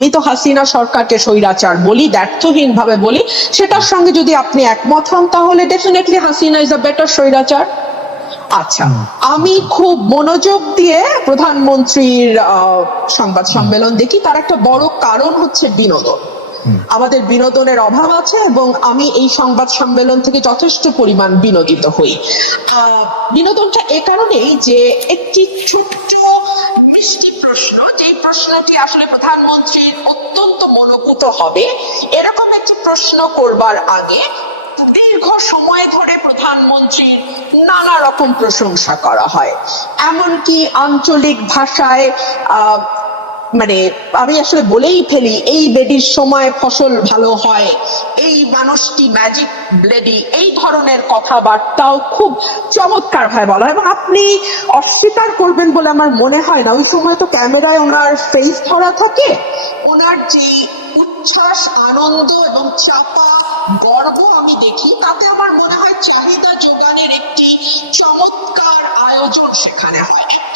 আমি তো হাসিনা সরকারকে স্বৈরাচার বলি ব্যর্থহীন ভাবে বলি সেটার সঙ্গে যদি আপনি একমত হন তাহলে definitely Hasina is a better স্বৈরাচার। আচ্ছা আমি খুব মনোযোগ দিয়ে প্রধানমন্ত্রীর সংবাদ সম্মেলন দেখি তার একটা বড় কারণ হচ্ছে বিনোদন। আমাদের বিনোদনের অভাব আছে এবং আমি এই সংবাদ সম্মেলন থেকে যথেষ্ট পরিমাণ বিনোদিত হই। আহ, বিনোদনটা এ কারণেই যে একটি ছোট্ট প্রশ্নটি আসলে প্রধানমন্ত্রীর অত্যন্ত মনোকুত হবে। এরকম একটি প্রশ্ন করবার আগে দীর্ঘ সময় ধরে প্রধানমন্ত্রীর নানা রকম প্রশংসা করা হয়। এমনকি আঞ্চলিক ভাষায় মানে আমি আসলে বলেই ফেলি, এই বেডির সময় ফসল ভালো হয়, এই মানুষটি ম্যাজিক ব্লেডি এই ধরনের কথাবার্তাও খুব চমৎকার ভাবে বলা। এবং আপনি অস্বীকার করবেন বলে আমার মনে হয় না। ওই সময় তো ক্যামেরায় ওনার ফেস ধরা থাকে। ওনার যে উচ্ছ্বাস, আনন্দ এবং চাপা, গর্ব আমি দেখি, তাতে আমার মনে হয় চাহিদা যোগানের একটি চমৎকার আয়োজন সেখানে হয়।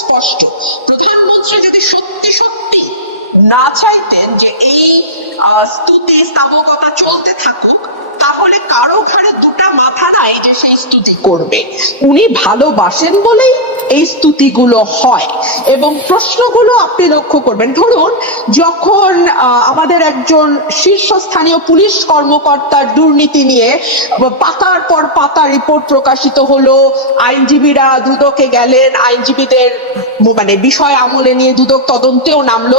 স্পষ্ট। প্রধানমন্ত্রী যদি সত্যি সত্যি না চাইতেন যে এই স্তুতি স্থাপকতা চলতে থাকুক, তাহলে কারও ঘরে দুটা মাথা নাই যে সেই স্তুতি করবে। উনি ভালোবাসেন বলেই এই স্তুতিগুলো হয়। এবং প্রশ্নগুলো আপনি লক্ষ্য করবেন। ধরুন, যখন আমাদের একজন শীর্ষস্থানীয় পুলিশ কর্মকর্তার দুর্নীতি নিয়ে পাতার পর পাতা রিপোর্ট প্রকাশিত হলো, আইনজীবীরা দুদকে গেলেন, আইনজীবীদের মানে বিষয় আমলে নিয়ে দুদক তদন্তেও নামলো।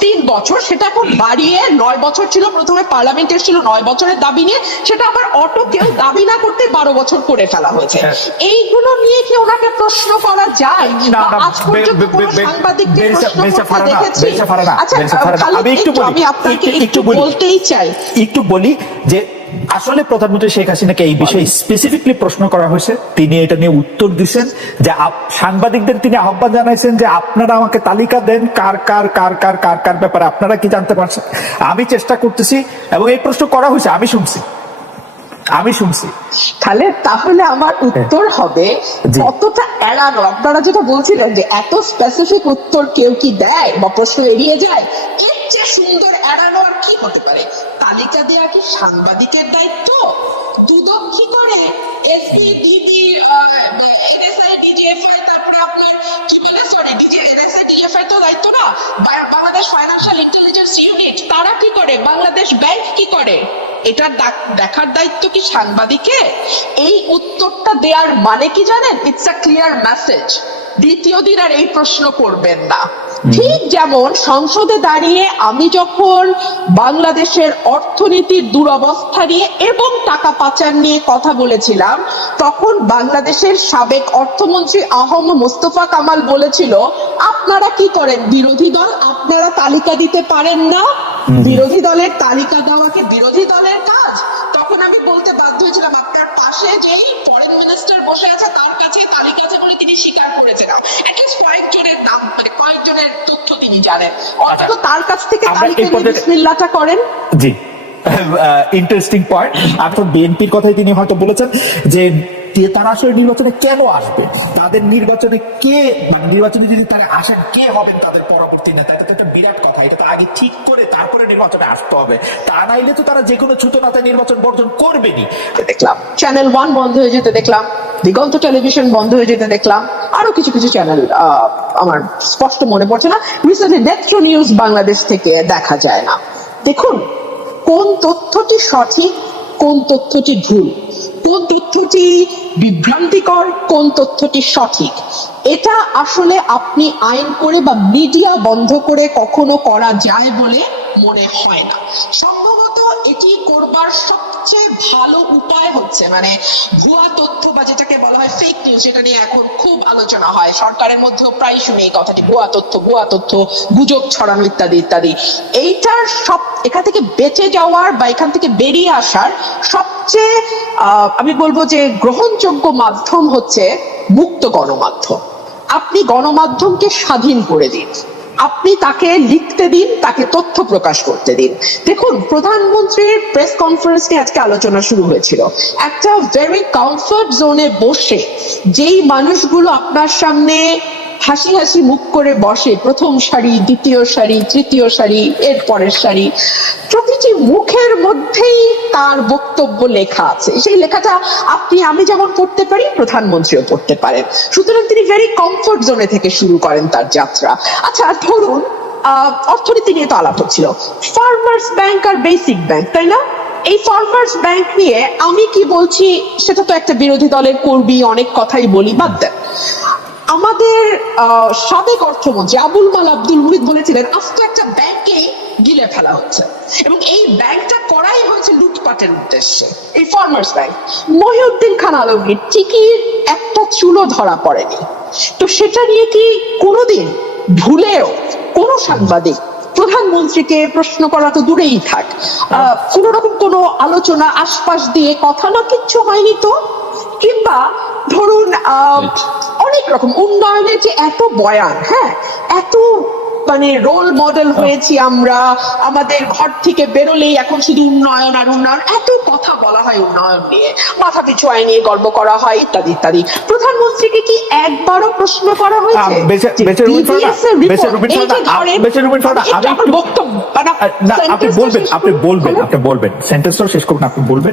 তিন বছর সেটা এখন বাড়িয়ে নয় বছর ছিল প্রথমে পার্লামেন্টে ছিল নয় বছরের দাবি নিয়ে সেটা আবার অটো কেউ দাবি না করতে বারো বছর করে ফেলা হয়েছে। হ্যাঁ। এইগুলো নিয়ে কি ওনাকে প্রশ্ন করা যায়? না, আজ পর্যন্ত বে- বে- কোনো সাংবাদিককে প্রশ্ন করতে দেখেছি? আচ্ছা আমি একটু। বলতেই চাই। একটু বলি যে আসলে প্রধানমন্ত্রী শেখ হাসিনাকে এই বিষয়ে স্পেসিফিকলি প্রশ্ন করা হয়েছে। তিনি এটা নিয়ে উত্তর দিচ্ছেন যে সাংবাদিকদের তিনি আহ্বান জানাইছেন যে আপনারা আমাকে তালিকা দেন কার কার কার কার কার কার ব্যাপারে আপনারা কি জানতে পারছেন। আমি চেষ্টা করতেছি এবং এই প্রশ্ন করা হয়েছে আমি শুনছি। আমি শুনছি। তাহলে তাহলে আমার উত্তর হবে। কতটা এড়ানো? আপনারা যেটা বলছিলেন যে এত স্পেসিফিক উত্তর কেউ কি দেয় বা প্রশ্ন এড়িয়ে যায় এর চেয়ে সুন্দর এড়ানো আর কি হতে পারে? তালিকা দেওয়া কি সাংবাদিকের দায়িত্ব? দুদক কি করে? এসবি, ডিবি এনএসআই ডিজিএফআই তারপরে আপনার কি বলে সরি ডিজি, এনএসআই ডিজিএফআই তো দায়িত্ব না? বাংলাদেশ ফাইন্যান্সিয়াল ইন্টেলিজেন্স ইউনিট তারা কি করে? বাংলাদেশ ব্যাংক কি করে? এটা দেখার দায়িত্ব কি সাংবাদিকের? এই উত্তরটা দেওয়ার মানে কি জানেন? ইটস আ ক্লিয়ার মেসেজ দ্বিতীয় দিন আর এই প্রশ্ন করবেন না। ঠিক যেমন সংসদে দাঁড়িয়ে আমি যখন বাংলাদেশের অর্থনীতির দুরবস্থা নিয়ে এবং টাকা পাচার নিয়ে কথা বলেছিলাম তখন বাংলাদেশের সাবেক অর্থমন্ত্রী আহম মোস্তফা কামাল বলেছিল আপনারা কি করেন বিরোধী দল? আপনারা তালিকা দিতে পারেন না? বিরোধী দলের তালিকা দেওয়া কি বিরোধী দলের কাজ? তখন আমি বলতে বাধ্য হয়েছিলাম আপনার পাশে যেই ফরেন মিনিস্টার বসে আছে তার কাছে তালিকা আছে বলে তিনি স্বীকার করেছেন। তিনি জানেন অন্তত তার কাছ থেকে আমরা তালিকা নিয়ে পর্যায়ে- করেন। জি। ইন্টারেস্টিং পয়েন্ট বিএনপির কথাই তিনি হয়তো বলেছেন যে তারা আসলে নির্বাচনে কেন আসবে? তাদের নির্বাচনে কে মানে নির্বাচনে যদি তারা আসেন কে হবেন তাদের পরবর্তী নেতা? এটা একটা বিরাট কথা। এটা তো আগে ঠিক করে তারপরে নির্বাচনে আসতে হবে। তা নাইলে তো তারা যে কোনো ছুতনাতে নির্বাচন বর্জন করবেনি দেখলাম। চ্যানেল ওয়ান বন্ধ হয়ে যেতে দেখলাম। দিগন্ত টেলিভিশন বন্ধ হয়ে যেতে দেখলাম। আরও কিছু কিছু চ্যানেল আমার স্পষ্ট মনে পড়ছে না। রিসেন্টলি নেত্র নিউজ বাংলাদেশ থেকে দেখা যায় না। দেখুন, কোন তথ্যটি সঠিক, কোন তথ্যটি ভুল? কোন তথ্যটি বিভ্রান্তিকর, কোন তথ্যটি সঠিক? এটা আসলে আপনি আইন করে বা মিডিয়া বন্ধ করে কখনো করা যায় বলে মনে হয় না। সম্ভবত এটি করবার সবচেয়ে ভালো উপায় হচ্ছে। মানে ভুয়া তথ্য বা যেটাকে বলা হয় ফেক নিউজ যেটা নিয়ে এখন খুব আলোচনা হয়। সরকারের মধ্যেও প্রায় শুনি এই কথাটি, ভুয়া তথ্য ভুয়া তথ্য, গুজব, ছড়ানো ইত্যাদি ইত্যাদি। এইটার সব, এখান থেকে বেঁচে যাওয়ার বা এখান থেকে বেরিয়ে আসার সবচেয়ে আমি বলব যে গ্রহণযোগ্য মাধ্যম হচ্ছে মুক্ত গণমাধ্যম। আপনি গণমাধ্যমকে স্বাধীন করে দিন। আপনি তাকে লিখতে দিন, তাকে তথ্য প্রকাশ করতে দিন। দেখুন, প্রধানমন্ত্রীর প্রেস কনফারেন্স নিয়ে আজকে আলোচনা শুরু হয়েছিল। একটা ভেরি কমফর্ট জোনে বসে যেই মানুষগুলো আপনার সামনে হাসি হাসি মুখ করে বসে প্রথম সারি, দ্বিতীয় সারি, তৃতীয় সারি, এর পরের সারি। প্রতিটি মুখের মধ্যেই তার বক্তব্য লেখা আছে। সেই লেখাটা আপনি, আমি যেমন পড়তে পারি, প্রধানমন্ত্রীও পড়তে পারেন। সুতরাং তিনি ভেরি কমফোর্ট জোনে থেকে শুরু করেন তার যাত্রা। আচ্ছা ধরুন অর্থনীতি নিয়ে তো আলাপ হচ্ছিল। ফার্মার্স ব্যাংক আর বেসিক ব্যাংক তাই না? এই ফার্মার্স ব্যাংক নিয়ে আমি কি বলছি, সেটা তো একটা বিরোধী দলের কর্মী, অনেক কথাই বলি, বাদ দেন। আমাদের সাবেক অর্থমন্ত্রী আবুল মাল আব্দুল মুহিত বলেছিলেন, আস্ত একটা ব্যাংকে গিলে ফেলা হচ্ছে। এবং এই ব্যাংকটা করাই হয়েছে লুটপাটের উদ্দেশ্যে। এই ফার্মার্স ব্যাংক মহিউদ্দিন খান আলমগীর টিকির একটা চুলো ধরা পড়েনি। তো সেটা নিয়ে কি কোনোদিন ভুলেও কোনো সাংবাদিক প্রধানমন্ত্রীকে প্রশ্ন করা তো দূরেই থাক। কোন রকম কোনো আলোচনা আশপাশ দিয়ে কথা না, কিচ্ছু হয়নি তো? কিংবা ধরুন অনেক রকম। উন্নয়নের যে এত বয়ান হ্যাঁ? এত মানে রোল মডেল হয়েছি আমরা। আমাদের ঘর থেকে বেরোলেই এখন শুধু উন্নয়ন আর উন্নয়ন। এত কথা বলা হয় উন্নয়ন নিয়ে। মাথা পিছু আয় নিয়ে গর্ব করা হয় ইত্যাদি ইত্যাদি। প্রধানমন্ত্রীকে কি একবারও প্রশ্ন করা হয়েছে? বক্তব্য। আপনি বলবেন আপনি বলবেন আপনি বলবেন। সেন্টেন্সটাও শেষ করুন আপনি বলবেন।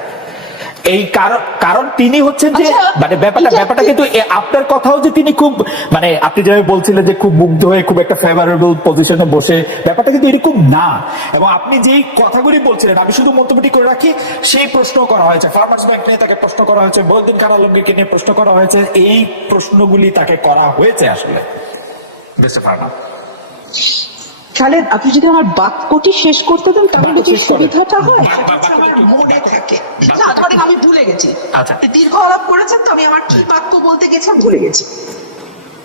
এই কারণ কারণ তিনি হচ্ছেন যে আচ্ছা, মানে ব্যাপারটা ব্যাপারটা কিন্তু আপনার কথাও যে তিনি খুব মানে আপনি যেভাবে বলছিলেন যে খুব মুগ্ধ হয়ে খুব একটা ফেভারেবল পজিশনে বসে ব্যাপারটা কিন্তু এরকম না। এবং আপনি যেই কথাগুলি বলছিলেন আমি শুধু মন্তব্যটি করে রাখি সেই প্রশ্ন করা হয়েছে। ফার্মার্স ব্যাংক নিয়ে তাকে প্রশ্ন করা হয়েছে বদিন কানালঙ্গিকে নিয়ে প্রশ্ন করা হয়েছে এই প্রশ্নগুলি তাকে করা হয়েছে আসলে। মিস্টার ফার্মা খালেদ আপনি যদি আমার বাক্যটি শেষ করতে দেন তাহলে কি সুবিধাটা হয়? ভুলে গেছি। আচ্ছা। আপনি দীর্ঘ আলাপ করেছেন তো আমি আমার কি বাক্য বলতে গেছি ভুলে গেছি।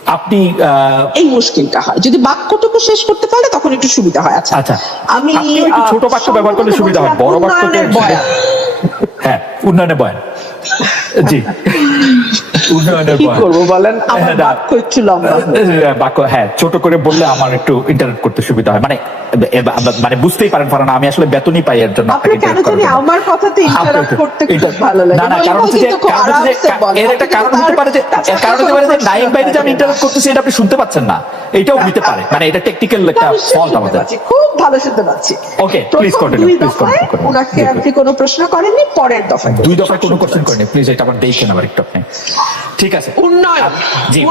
আপনি আহ, এই মুশকিলটা হয়। যদি বাক্যটুকু শেষ করতে পারলে তখন একটু সুবিধা হয়। আচ্ছা আচ্ছা। আমি একটু ছোট বাক্য ব্যবহার করলে সুবিধা হয়। বড় বাক্য। হ্যাঁ উন্নয়নে বয়ান। জি। উন্নয়নের কি করব বলেন? আমার হ্যাঁ, বাক্য একটু লম্বা। হ্যাঁ, বাক্য হ্যাঁ ছোট করে বললে আমার একটু ইন্টারনেট করতে সুবিধা হয়। মানে মানে বুঝতেই পারেন ফারানা আমি আসলে বেতনই পাই এর জন্য আপনি কেন জানি আমার কথাতে ইন্টারাপ্ট করতে খুব ভালো লাগে। না না কারণ হচ্ছে যে কারণ। এর একটা কারণ হতে পারে যে কারণ হতে পারে যে নাইম বাইরে যে আমি ইন্টারাপ্ট করতেছি এটা আপনি শুনতে পাচ্ছেন না। এটাও হইতে পারে। মানে এটা টেকনিক্যাল একটা ফল্ট আমাদের। খুব ভালো শুনতে পাচ্ছি। Okay please continue please continue. ওনাকে আপনি কোনো প্রশ্ন করেননি পরের দফায় দুই দফায় কোনো কোশ্চেন করেনি প্লিজ এটা আবার দেখেন আবার একটু আপনি। ঠিক আছে। উন্নয়ন। জি,